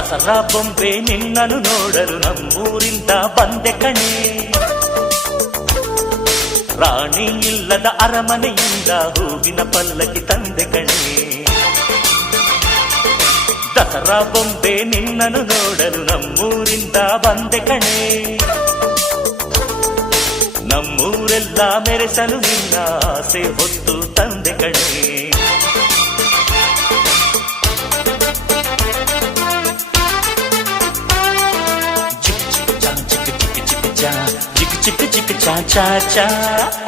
ದಸರಾ ಬೊಂಬೆ ನಿನ್ನನ್ನು ನೋಡಲು ನಮ್ಮೂರಿಂದ ಬಂದೆ ಕಣೆ. ರಾಣಿ ಇಲ್ಲದ ಅರಮನೆಯಿಂದ ಹೂವಿನ ಪಲ್ಲಕ್ಕಿ ತಂದೆ ಕಣೆ. ದಸರಾ ಬೊಂಬೆ ನಿನ್ನನ್ನು ನೋಡಲು ನಮ್ಮೂರಿಂದ ಬಂದೆ ಕಣೆ. ನಮ್ಮೂರೆಲ್ಲ ಮೆರೆಸಲು ನಿನ್ನ ಆಸೆ ಹೊತ್ತು ತಂದೆ ಕಣೆ. ಚಿಕ್ ಚಿಕ್ ಚಾ ಚಾ ಚಾ ಚಾ